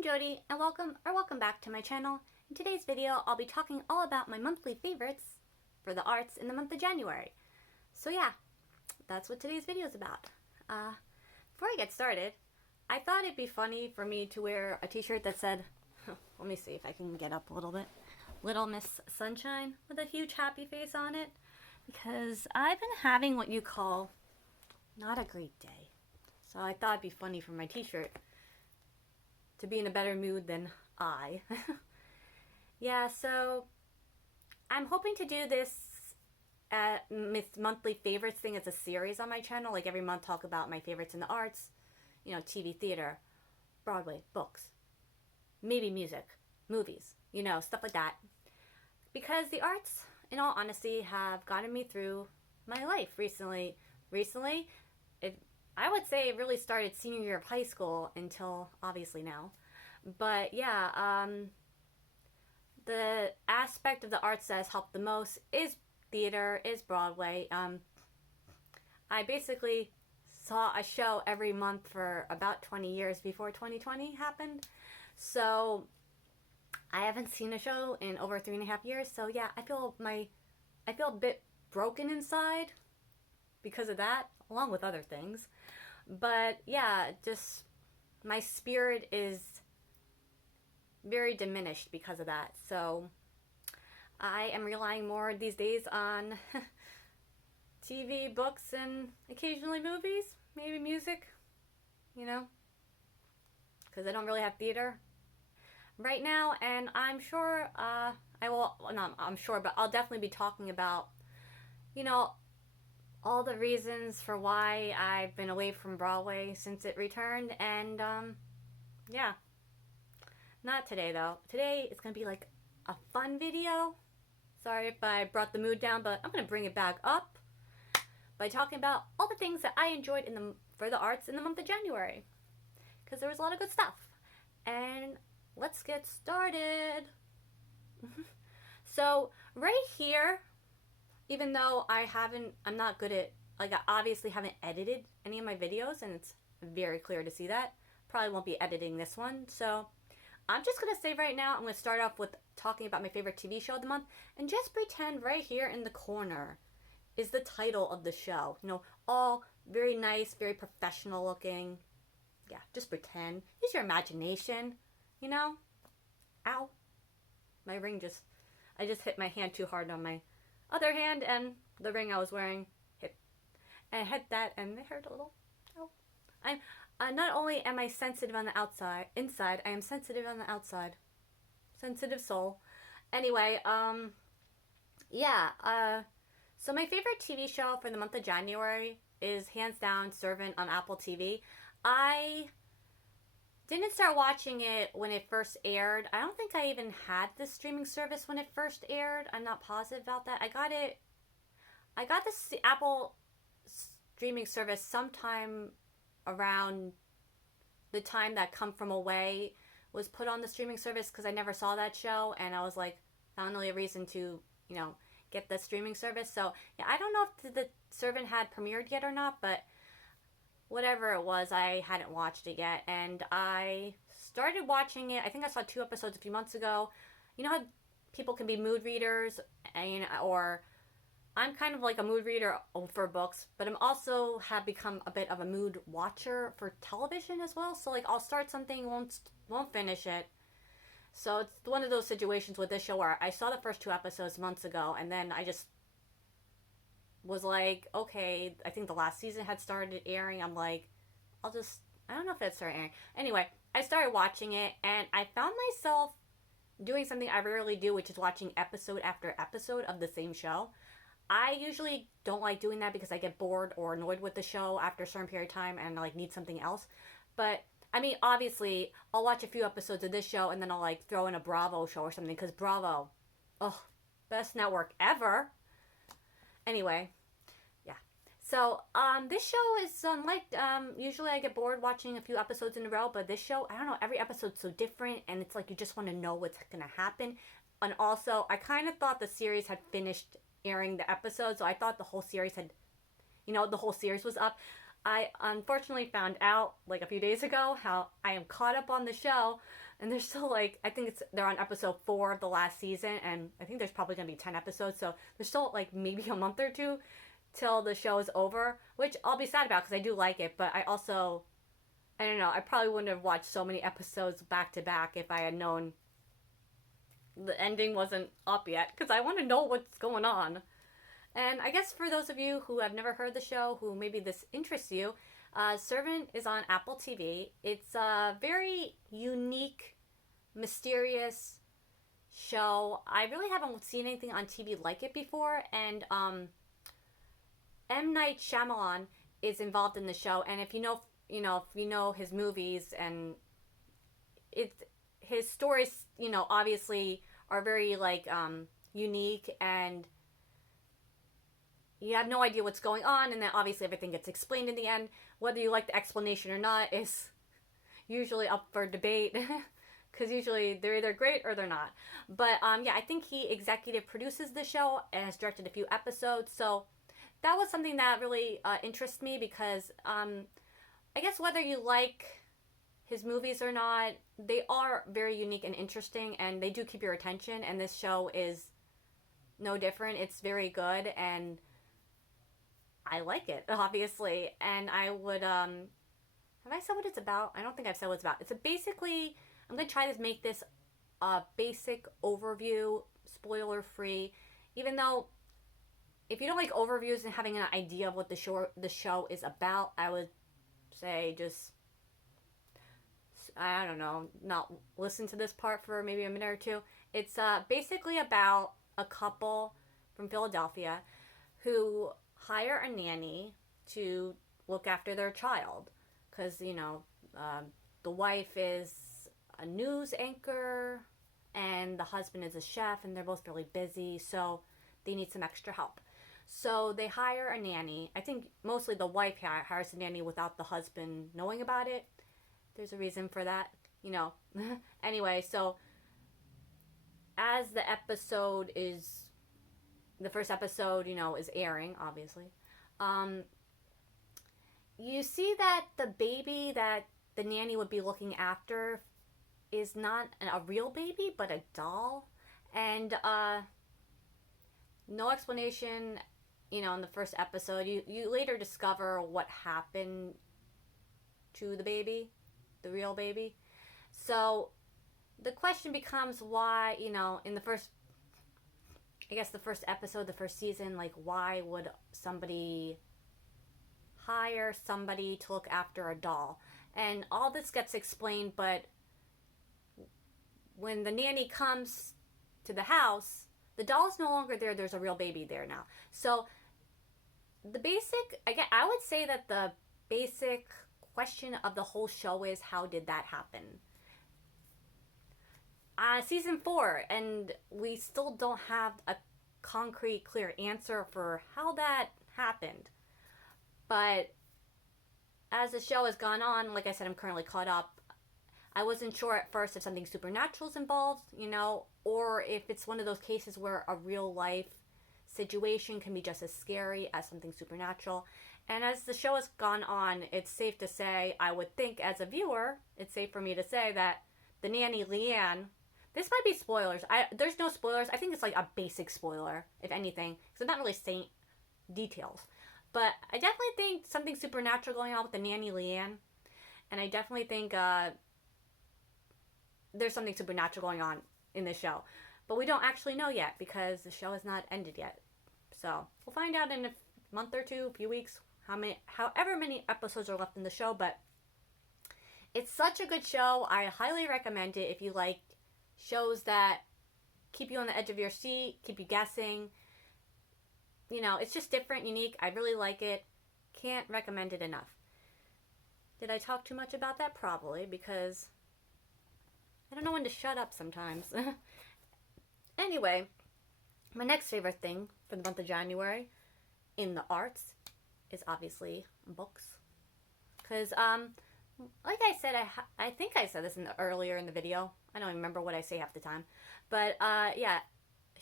I'm Jody, and welcome back to my channel. In today's video, I'll be talking all about my monthly favorites for the arts in the month of January. So yeah, that's what today's video is about. Before I get started, I thought it'd be funny for me to wear a t-shirt that said, let me see if I can get up a little bit, Little Miss Sunshine with a huge happy face on it, because I've been having what you call not a great day. So I thought it'd be funny for my t-shirt to be in a better mood than I. Yeah, so I'm hoping to do this monthly favorites thing as a series on my channel. Like every month talk about my favorites in the arts, you know, TV, theater, Broadway, books, maybe music, movies, you know, stuff like that. Because the arts, in all honesty, have gotten me through my life recently. I would say it really started senior year of high school until obviously now. But yeah, the aspect of the arts that has helped the most is theater, is Broadway. I basically saw a show every month for about 20 years before 2020 happened. So I haven't seen a show in over 3.5 years. So yeah, I feel a bit broken inside because of that, along with other things. But yeah, just my spirit is very diminished because of that. So I am relying more these days on TV, books, and occasionally movies, maybe music, you know, because I don't really have theater right now. And I'm sure but I'll definitely be talking about, you know, all the reasons for why I've been away from Broadway since it returned. And yeah, not today though. Today it's gonna be like a fun video. Sorry if I brought the mood down, but I'm gonna bring it back up by talking about all the things that I enjoyed for the arts in the month of January, because there was a lot of good stuff. And let's get started. So right here, even though I'm not good at, like, I obviously haven't edited any of my videos, and it's very clear to see that. Probably won't be editing this one. So I'm just going to say right now, I'm going to start off with talking about my favorite TV show of the month, and just pretend right here in the corner is the title of the show. You know, all very nice, very professional looking. Yeah, just pretend. Use your imagination, you know? Ow. My ring I just hit my hand too hard on my other hand, and the ring I was wearing hit that, and it hurt a little. Oh, I'm not only am I sensitive on the inside, I am sensitive on the outside. Sensitive soul. Anyway, yeah. So my favorite TV show for the month of January is hands down Servant on Apple TV. I didn't start watching it when it first aired. I don't think I even had the streaming service when it first aired. I'm not positive about that. I got this Apple streaming service sometime around the time that Come From Away was put on the streaming service, because I never saw that show, and I was like, found only a reason to, you know, get the streaming service. So yeah, I don't know if the Servant had premiered yet or not, but whatever it was, I hadn't watched it yet, and I started watching it. I think I saw 2 episodes a few months ago. You know how people can be mood readers, or I'm kind of like a mood reader for books, but I'm also have become a bit of a mood watcher for television as well. So like, I'll start something, won't finish it. So it's one of those situations with this show where I saw the first 2 episodes months ago, and then I just was like, okay, I think the last season had started airing. I'm like, I don't know if it started airing. Anyway, I started watching it, and I found myself doing something I rarely do, which is watching episode after episode of the same show. I usually don't like doing that because I get bored or annoyed with the show after a certain period of time and like need something else. But I mean, obviously, I'll watch a few episodes of this show and then I'll like throw in a Bravo show or something, because Bravo, oh, best network ever. Anyway, yeah. So, this show is unlike, usually I get bored watching a few episodes in a row, but this show, I don't know, every episode's so different, and it's like you just want to know what's gonna happen. And also, I kind of thought the series had finished airing the episode, so I thought the whole series the whole series was up. I unfortunately found out like a few days ago how I am caught up on the show, and there's still like I think they're on episode 4 of the last season, and I think there's probably gonna be 10 episodes, so there's still like maybe a month or two till the show is over, which I'll be sad about because I do like it, but I don't know, I probably wouldn't have watched so many episodes back to back if I had known the ending wasn't up yet, because I want to know what's going on. And I guess for those of you who have never heard the show, who maybe this interests you, Servant is on Apple TV. It's a very unique, mysterious show. I really haven't seen anything on TV like it before, and M. Night Shyamalan is involved in the show. And if you know his movies, and it's his stories, obviously are very like unique, and you have no idea what's going on, and then obviously everything gets explained in the end. Whether you like the explanation or not is usually up for debate, because usually they're either great or they're not. But yeah, I think he executive produces the show and has directed a few episodes, so that was something that really interests me, because I guess whether you like his movies or not, they are very unique and interesting, and they do keep your attention, and this show is no different. It's very good, and I like it, obviously. And I would, have I said what it's about? I don't think I've said what it's about. It's basically, I'm going to try to make this a basic overview, spoiler free, even though if you don't like overviews and having an idea of what the show is about, I would say just, I don't know, not listen to this part for maybe a minute or two. It's basically about a couple from Philadelphia who hire a nanny to look after their child, because the wife is a news anchor and the husband is a chef, and they're both really busy, so they need some extra help. So they hire a nanny. I think mostly the wife hires a nanny without the husband knowing about it. There's a reason for that, Anyway, so as the first episode, is airing, obviously, you see that the baby that the nanny would be looking after is not a real baby, but a doll. And no explanation, in the first episode. You later discover what happened to the baby, the real baby. So the question becomes why, in the first episode, the first season, like, why would somebody hire somebody to look after a doll? And all this gets explained, but when the nanny comes to the house, the doll's no longer there. There's a real baby there now. So I would say that the basic question of the whole show is, how did that happen? Season 4, and we still don't have a concrete, clear answer for how that happened. But as the show has gone on, like I said, I'm currently caught up. I wasn't sure at first if something supernatural is involved, or if it's one of those cases where a real life situation can be just as scary as something supernatural. And as the show has gone on, it's safe to say, I would think as a viewer, it's safe for me to say that the nanny Leanne, this might be spoilers. There's no spoilers. I think it's like a basic spoiler, if anything, because I'm not really saying details. But I definitely think something supernatural going on with the nanny Leanne. And I definitely think there's something supernatural going on in this show. But we don't actually know yet, because the show has not ended yet. So we'll find out in a month or two, a few weeks, however many episodes are left in the show. But it's such a good show. I highly recommend it if you like shows that keep you on the edge of your seat, keep you guessing. It's just different, unique. I really like it. Can't recommend it enough. Did I talk too much about that? Probably, because I don't know when to shut up sometimes. Anyway, my next favorite thing for the month of January in the arts is obviously books. Because, like I said, I think I said this earlier in the video. I don't even remember what I say half the time. But, yeah,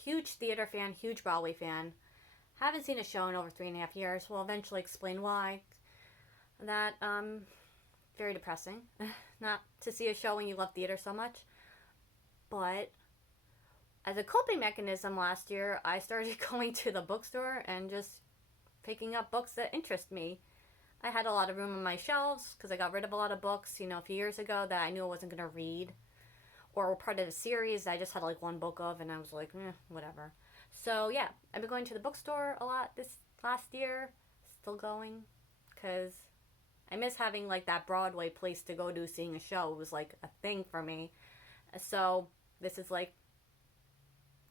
huge theater fan, huge Broadway fan. Haven't seen a show in over 3.5 years. We'll eventually explain why. that very depressing. Not to see a show when you love theater so much. But as a coping mechanism last year, I started going to the bookstore and just picking up books that interest me. I had a lot of room on my shelves because I got rid of a lot of books, a few years ago that I knew I wasn't going to read or were part of a series that I just had like one book of, and I was like, whatever. So yeah, I've been going to the bookstore a lot this last year, still going, because I miss having like that Broadway place to go to seeing a show. It was like a thing for me. So this is like,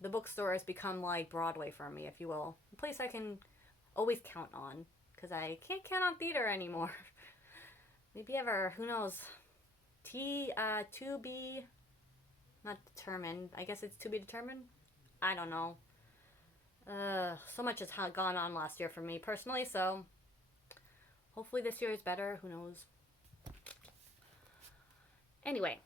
the bookstore has become like Broadway for me, if you will. A place I can always count on, because I can't count on theater anymore. Maybe ever, who knows? To be not determined. I guess it's to be determined. I don't know. So much has gone on last year for me personally, so hopefully this year is better. Who knows? Anyway,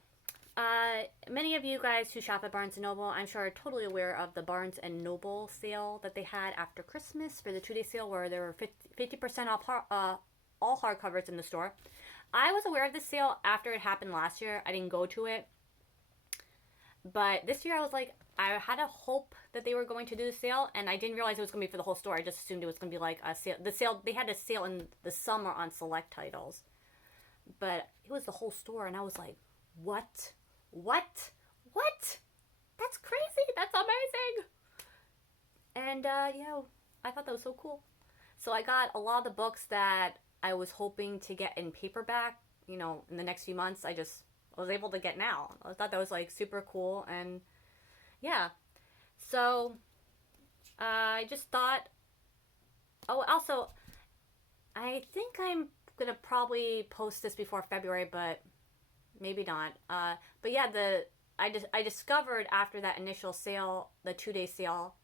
many of you guys who shop at Barnes & Noble, I'm sure, are totally aware of the Barnes & Noble sale that they had after Christmas for the 2-day sale where there were 50% off all hardcovers in the store. I was aware of this sale after it happened last year. I didn't go to it. But this year I was like, I had a hope that they were going to do the sale, and I didn't realize it was going to be for the whole store. I just assumed it was going to be like a sale. They had a sale in the summer on select titles. But it was the whole store, and I was like, what? What? What? That's crazy. That's amazing. And, I thought that was so cool. So I got a lot of the books that I was hoping to get in paperback, in the next few months. I was able to get now. I thought that was like super cool, and yeah. So I just thought, oh, also, I think I'm gonna probably post this before February, but maybe not. But yeah, I discovered after that initial sale, the 2-day sale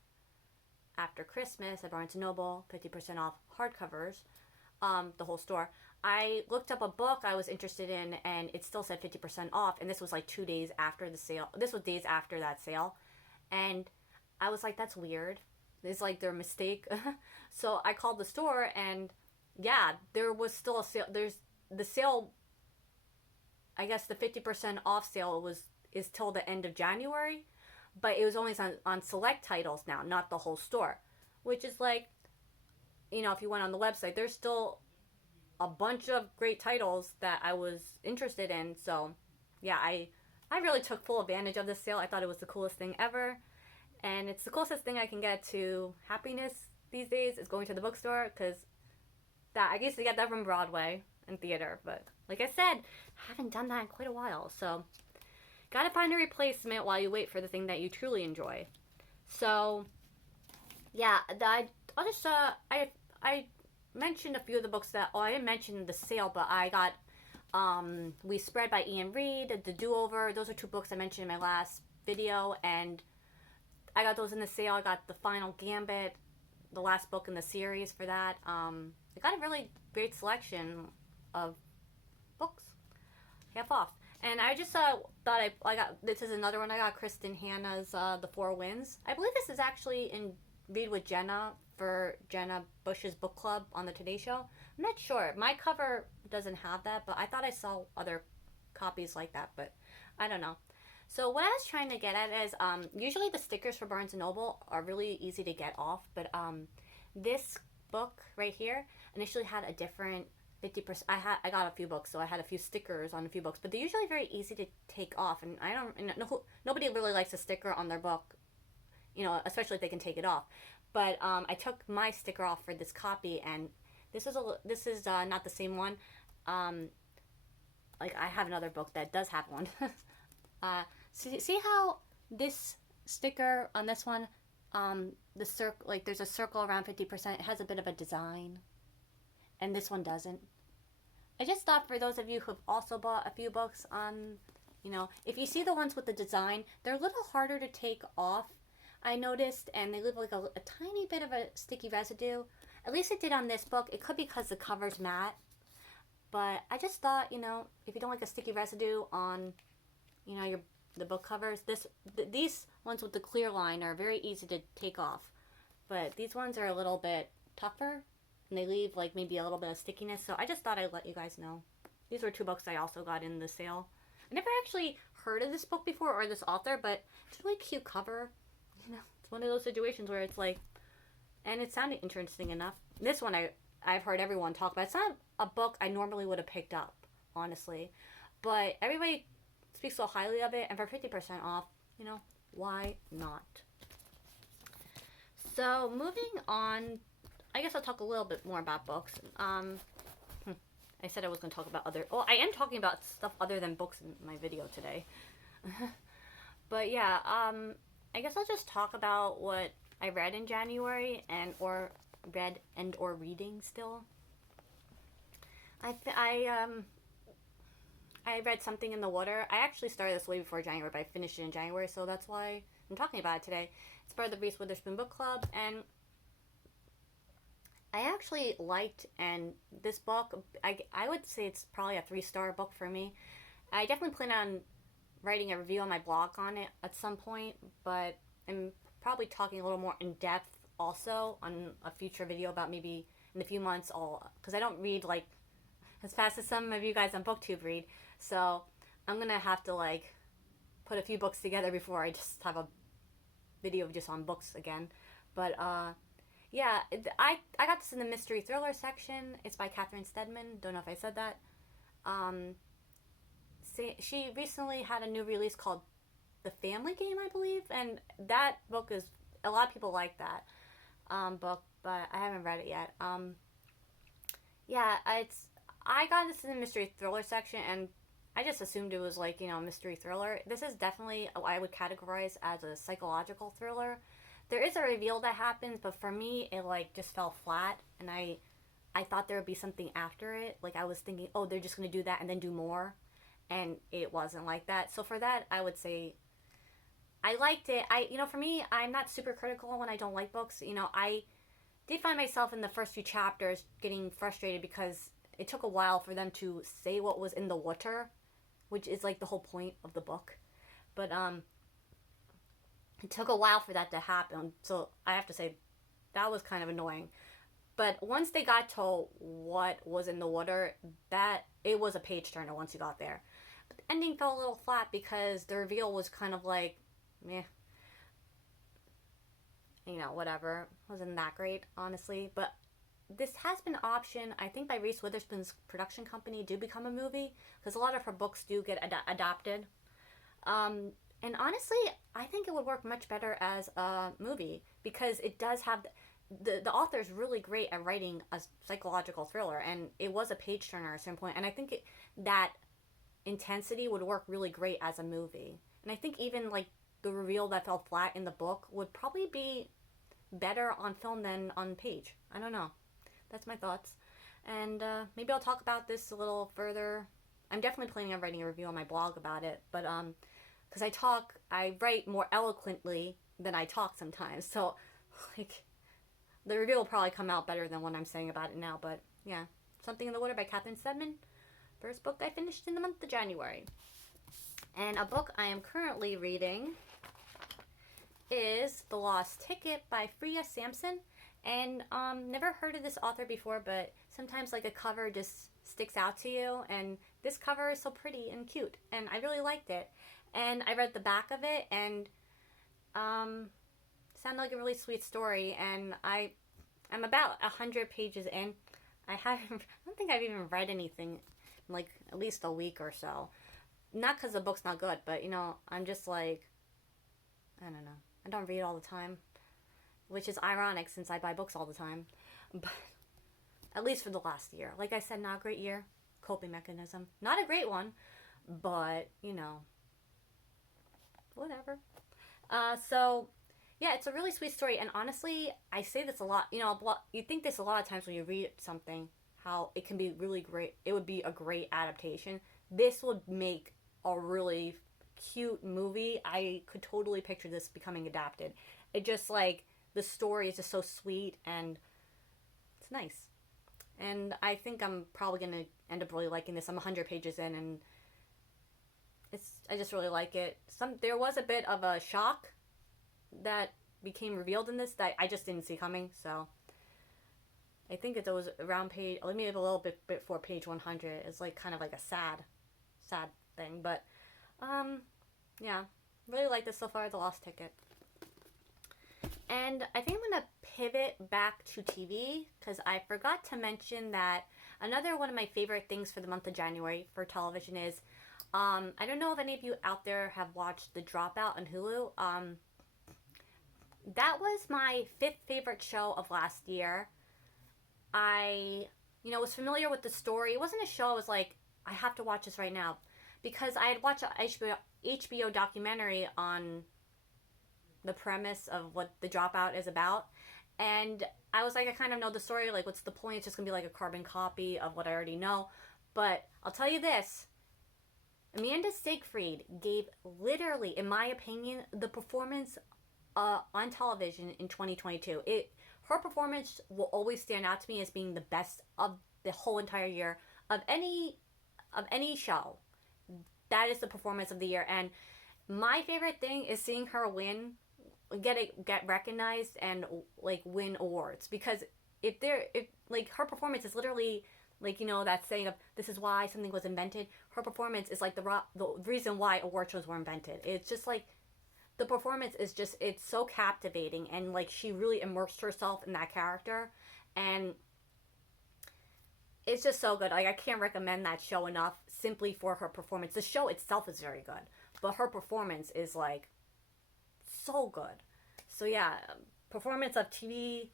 after Christmas at Barnes & Noble, 50% off hardcovers, the whole store. I looked up a book I was interested in, and it still said 50% off, and this was like 2 days after the sale. This was days after that sale, and I was like, that's weird. It's like their mistake. So I called the store, and yeah, there was still a sale. There's the sale, I guess the 50% off sale is till the end of January, but it was only on select titles now, not the whole store, which is like, if you went on the website, there's still a bunch of great titles that I was interested in. So yeah, I really took full advantage of this sale. I thought it was the coolest thing ever, and it's the closest thing I can get to happiness these days is going to the bookstore, because that I used to get that from Broadway and theater, but like I said, I haven't done that in quite a while. So gotta find a replacement while you wait for the thing that you truly enjoy. So yeah, I'll just I mentioned a few of the books that, I didn't mention the sale, but I got We Spread by Ian Reid, The Do-Over. Those are 2 books I mentioned in my last video, and I got those in the sale. I got The Final Gambit, the last book in the series for that. I got a really great selection of books, half off. And I just thought I got, this is another one. I got Kristen Hanna's The Four Winds. I believe this is actually in Read with Jenna for Jenna Bush's book club on the Today Show. I'm not sure. My cover doesn't have that, but I thought I saw other copies like that, but I don't know. So what I was trying to get at is, usually the stickers for Barnes & Noble are really easy to get off, but this book right here initially had a different 50%. I got a few books, so I had a few stickers on a few books, but they're usually very easy to take off, and nobody really likes a sticker on their book, especially if they can take it off. But I took my sticker off for this copy, and this is not the same one. Like, I have another book that does have one. See how this sticker on this one, the circle, like there's a circle around 50%. It has a bit of a design, and this one doesn't. I just thought for those of you who've also bought a few books on, if you see the ones with the design, they're a little harder to take off, I noticed, and they leave like a tiny bit of a sticky residue. At least it did on this book. It could be because the cover's matte, but I just thought, if you don't like a sticky residue on, the book covers, these ones with the clear line are very easy to take off, but these ones are a little bit tougher. and they leave like maybe a little bit of stickiness. So I just thought I'd let you guys know. These were 2 books I also got in the sale. I never actually heard of this book before or this author, but it's a really cute cover. You know, it's one of those situations where it's like, and it sounded interesting enough. This one I've heard everyone talk about. It's not a book I normally would have picked up, honestly, but everybody speaks so highly of it, and for 50% off, you know, why not? So moving on, I guess I'll talk a little bit more about books. I said I was going to talk about other. Oh, I am talking about stuff other than books in my video today. But yeah, I guess I'll just talk about what I read in January or reading still. I read Something in the Water. I actually started this way before January, but I finished it in January, so that's why I'm talking about it today. It's part of the Reese Witherspoon Book Club, and I actually liked, and this book, I would say it's probably a 3-star book for me. I definitely plan on writing a review on my blog on it at some point, but I'm probably talking a little more in depth also on a future video about maybe in a few months, because I don't read like as fast as some of you guys on BookTube read, so I'm gonna have to like put a few books together before I just have a video just on books again. But yeah, I got this in the mystery thriller section. It's by Catherine Steadman. Don't know if I said that. She recently had a new release called The Family Game, I believe, and that book is, a lot of people like that book, but I haven't read it yet. Yeah, I got this in the mystery thriller section, and I just assumed it was like, you know, mystery thriller. This is definitely what I would categorize as a psychological thriller. There is a reveal that happens, but for me, it like just fell flat, and I thought there would be something after it. Like I was thinking, oh, they're just gonna do that and then do more, and it wasn't like that. So for that, I would say I liked it. For me, I'm not super critical when I don't like books. You know, I did find myself in the first few chapters getting frustrated because it took a while for them to say what was in the water, which is like the whole point of the book. But it took a while for that to happen, so I have to say that was kind of annoying. But once they got to what was in the water, that it was a page turner once you got there. But the ending fell a little flat because the reveal was kind of like, meh. You know, whatever. Wasn't that great, honestly. But this has been optioned, I think, by Reese Witherspoon's production company to become a movie, because a lot of her books do get adapted. And honestly, I think it would work much better as a movie because it does have the author is really great at writing a psychological thriller, and it was a page turner at some point. And I think that intensity would work really great as a movie. And I think even like the reveal that fell flat in the book would probably be better on film than on page. I don't know. That's my thoughts. And maybe I'll talk about this a little further. I'm definitely planning on writing a review on my blog about it, but because I write more eloquently than I talk sometimes. So, like, the review will probably come out better than what I'm saying about it now. But yeah, Something in the Water by Catherine Steadman. First book I finished in the month of January. And a book I am currently reading is The Lost Ticket by Freya Sampson. And never heard of this author before, but sometimes like a cover just sticks out to you, and this cover is so pretty and cute, and I really liked it. And I read the back of it, and sounded like a really sweet story. And I'm about 100 pages in. I don't think I've even read anything in like at least a week or so. Not because the book's not good, but you know, I'm just like, I don't know. I don't read all the time, which is ironic since I buy books all the time. But at least for the last year. Like I said, not a great year. Coping mechanism. Not a great one, but, you know, whatever. So, yeah, it's a really sweet story. And honestly, I say this a lot. You know, you think this a lot of times when you read something, how it can be really great. It would be a great adaptation. This would make a really cute movie. I could totally picture this becoming adapted. It just like, the story is just so sweet and it's nice. And I think I'm probably going to end up really liking this. I'm 100 pages in, and I just really like it. There was a bit of a shock that became revealed in this that I just didn't see coming. So I think it was around page, maybe a little bit before page 100. It's like kind of like a sad thing. But, yeah, really like this so far, The Lost Ticket. And I think I'm going to pivot back to TV because I forgot to mention that another one of my favorite things for the month of January for television is, I don't know if any of you out there have watched The Dropout on Hulu. That was my 5th favorite show of last year. I, was familiar with the story. It wasn't a show I was like, I have to watch this right now. Because I had watched an HBO documentary on the premise of what The Dropout is about. And I was like, I kind of know the story. Like, what's the point? It's just going to be like a carbon copy of what I already know. But I'll tell you this. Amanda Seyfried gave literally, in my opinion, the performance on television in 2022. Her performance will always stand out to me as being the best of the whole entire year of any show. That is the performance of the year, and my favorite thing is seeing her get recognized and like win awards, because if like her performance is literally like, that saying of this is why something was invented. Her performance is like the reason why award shows were invented. It's just like the performance is just, it's so captivating, and like she really immersed herself in that character, and it's just so good. Like, I can't recommend that show enough simply for her performance. The show itself is very good, but her performance is like so good. So yeah, performance of TV,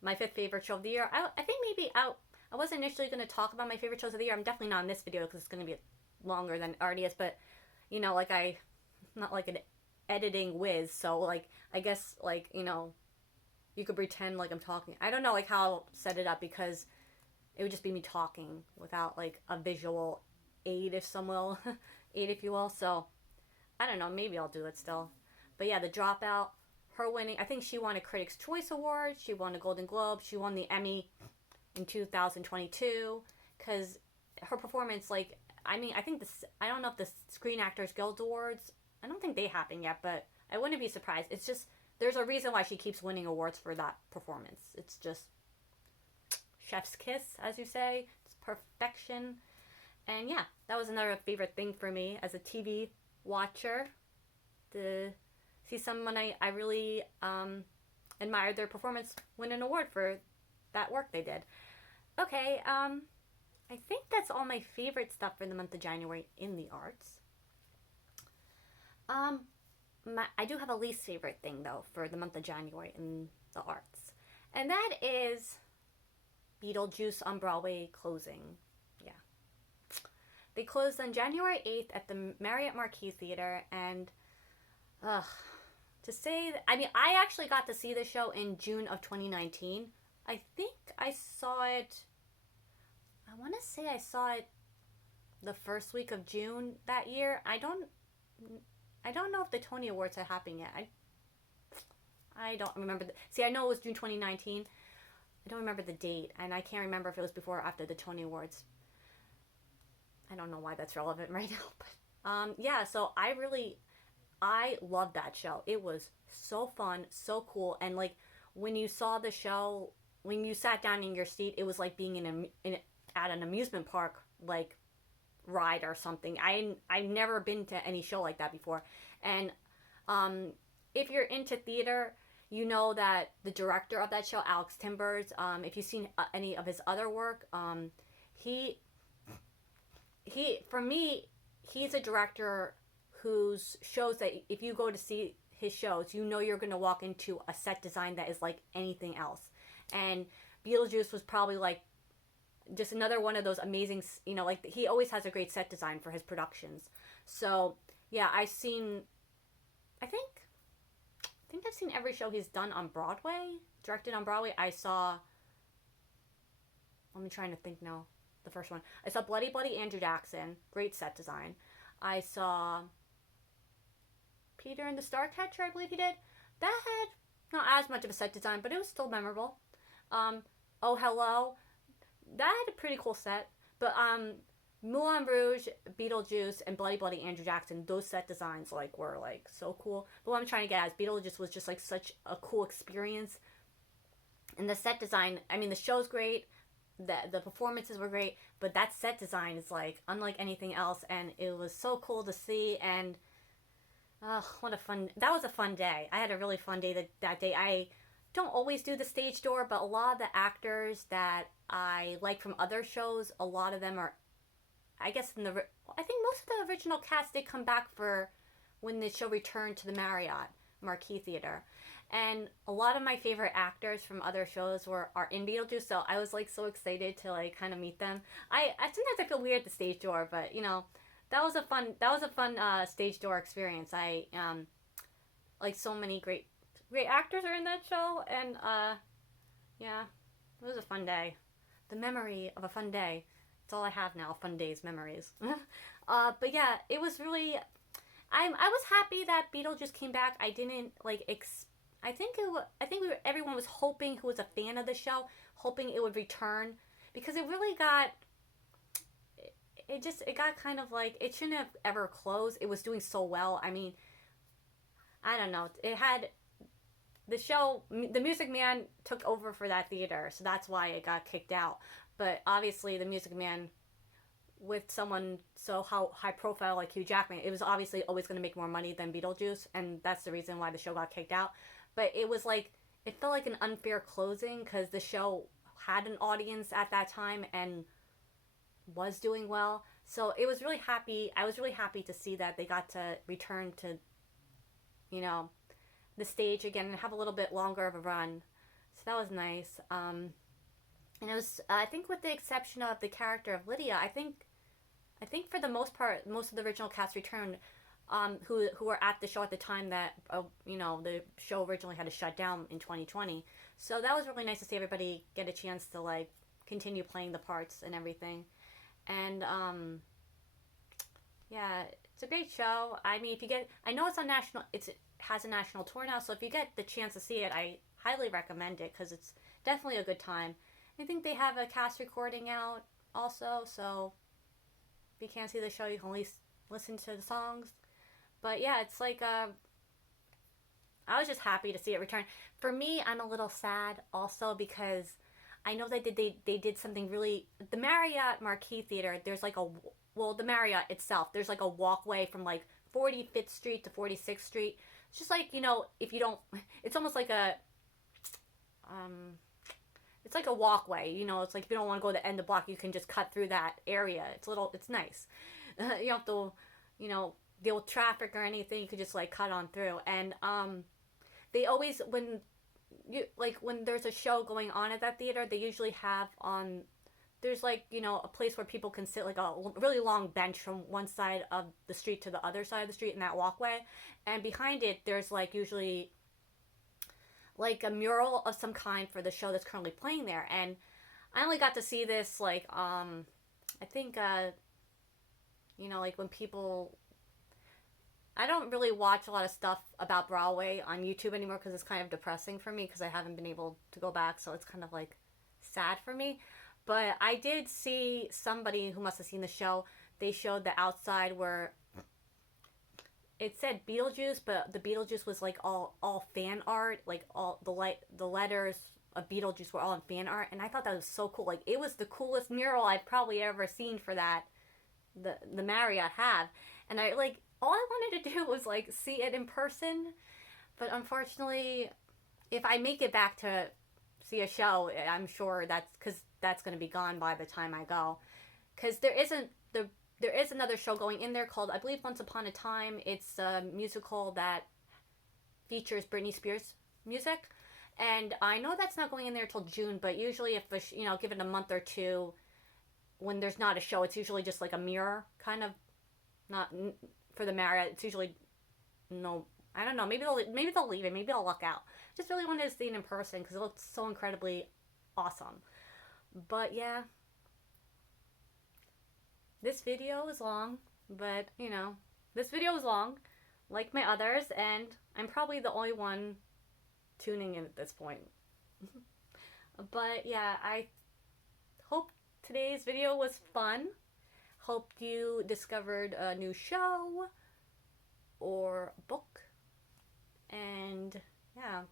my 5th favorite show of the year. I think maybe I wasn't initially going to talk about my favorite shows of the year. I'm definitely not in this video because it's going to be longer than it already is, but like I'm not like an editing whiz, so like I guess like you could pretend like I'm talking. I don't know like how I'll set it up, because it would just be me talking without like a visual aid, if you will. So I don't know, maybe I'll do it still. But yeah, The Dropout, her winning, I think she won a Critics' Choice Award, she won a Golden Globe, she won the Emmy in 2022, because her performance, like, I think I don't know if the Screen Actors Guild Awards, I don't think they happen yet, but I wouldn't be surprised. It's just, there's a reason why she keeps winning awards for that performance. It's just chef's kiss, as you say. It's perfection. And yeah, that was another favorite thing for me as a TV watcher, to see someone I really admired their performance win an award for that work they did. Okay, I think that's all my favorite stuff for the month of January in the arts. I do have a least favorite thing though for the month of January in the arts, and that is Beetlejuice on Broadway closing. Yeah, they closed on January 8th at the Marriott Marquis Theater, and to say that, I actually got to see the show in June of 2019. I think I saw it, I want to say I saw it the first week of June that year. I don't know if the Tony Awards had happened yet. I don't remember. I know it was June 2019. I don't remember the date, and I can't remember if it was before or after the Tony Awards. I don't know why that's relevant right now, but yeah. So I loved that show. It was so fun, so cool, and like when you saw the show, when you sat down in your seat, it was like being at an amusement park, like ride or something. I've never been to any show like that before, and if you're into theater, you know that the director of that show, Alex Timbers, if you've seen any of his other work, he for me, he's a director whose shows that if you go to see his shows, you know you're going to walk into a set design that is like anything else. And Beetlejuice was probably like just another one of those amazing, like he always has a great set design for his productions. So yeah, I think I've seen every show he's done on Broadway, directed on Broadway. I'm trying to think now, the first one. I saw Bloody Bloody Andrew Jackson, great set design. I saw Peter and the Starcatcher, I believe he did. That had not as much of a set design, but it was still memorable. Oh Hello, that had a pretty cool set. But Moulin Rouge, Beetlejuice, and Bloody Bloody Andrew Jackson, those set designs were so cool. But what I'm trying to get at is Beetlejuice was just like such a cool experience. And the set design, I mean, the show's great, the performances were great, but that set design is like unlike anything else, and it was so cool to see. And what a fun, that was a fun day. I had a really fun day that day. I don't always do the stage door, but a lot of the actors that I like from other shows, a lot of them are, I guess, I think most of the original cast did come back for when the show returned to the Marriott Marquis Theater. And a lot of my favorite actors from other shows are in Beetlejuice, so I was like so excited to like kind of meet them. I sometimes I feel weird at the stage door, but you know, that was a fun stage door experience. I like so many great actors are in that show, and yeah, it was a fun day. The memory of a fun day. It's all I have now. Fun days, memories. But yeah, it was really. I was happy that Beetlejuice came back. I didn't like I think everyone was hoping, who was a fan of the show, hoping it would return, because it really got it got kind of like, it shouldn't have ever closed. It was doing so well. I mean, I don't know. It had the show, the Music Man took over for that theater, so that's why it got kicked out. But obviously, the Music Man, with someone so high profile like Hugh Jackman, it was obviously always going to make more money than Beetlejuice, and that's the reason why the show got kicked out. But it was like, it felt like an unfair closing, because the show had an audience at that time and was doing well. So it was really happy. I was really happy to see that they got to return to, you know, the stage again and have a little bit longer of a run. So that was nice. And it was, I think, with the exception of the character of Lydia, I think for the most part, most of the original cast returned, who were at the show at the time that you know, the show originally had to shut down in 2020. So that was really nice to see everybody get a chance to like continue playing the parts and everything. And yeah, it's a great show. I mean, if you get, I know it's on national, it has a national tour now, so if you get the chance to see it, I highly recommend it, because it's definitely a good time. I think they have a cast recording out also, so if you can't see the show, you can at least listen to the songs. But yeah, it's like, I was just happy to see it return. For me, I'm a little sad also, because I know they did something really, the Marriott Marquis Theater, there's like the Marriott itself, there's like a walkway from like 45th Street to 46th Street. It's just like, you know, if you don't, it's almost like it's like a walkway, you know, it's like if you don't want to go to the end of the block, you can just cut through that area. It's nice. You don't have to, you know, deal with traffic or anything. You could just like cut on through. And they always, when there's a show going on at that theater, they usually have there's like, you know, a place where people can sit, like a really long bench from one side of the street to the other side of the street in that walkway. And behind it, there's like usually like a mural of some kind for the show that's currently playing there. And I only got to see this like, I think, you know, like when people, I don't really watch a lot of stuff about Broadway on YouTube anymore, because it's kind of depressing for me, because I haven't been able to go back, so it's kind of like sad for me. But I did see somebody who must have seen the show. They showed the outside where it said Beetlejuice, but the Beetlejuice was like all fan art, like all the letters of Beetlejuice were all in fan art, and I thought that was so cool. Like, it was the coolest mural I've probably ever seen for that the Marriott have. And I like, all I wanted to do was like see it in person, but unfortunately, if I make it back to see a show, I'm sure that's going to be gone by the time I go, because there is another show going in there called, I believe, Once Upon a Time. It's a musical that features Britney Spears music, and I know that's not going in there till June. But usually, if you know, give it a month or two, when there's not a show, it's usually just like a mirror kind of, not for the Marriott. It's usually no. I don't know. Maybe they'll leave it. Maybe I'll luck out. Just really wanted to see it in person because it looked so incredibly awesome. But yeah, this video is long, but you know, this video is long, like my others, and I'm probably the only one tuning in at this point. But yeah, I hope today's video was fun. Hope you discovered a new show or book. And yeah,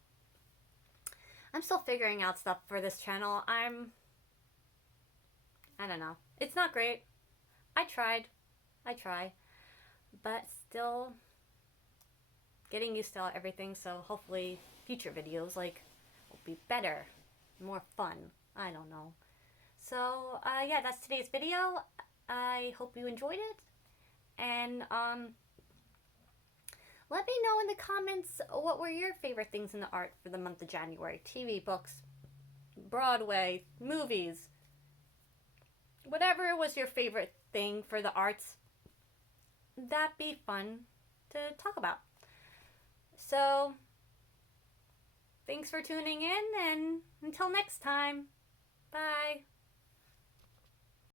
I'm still figuring out stuff for this channel. I don't know. It's not great. I try, but still getting used to everything, so hopefully future videos like will be better, more fun. I don't know. So yeah, that's today's video. I hope you enjoyed it, and let me know in the comments what were your favorite things in the art for the month of January. TV, books, Broadway, movies, whatever was your favorite thing for the arts. That'd be fun to talk about. So, thanks for tuning in, and until next time, bye.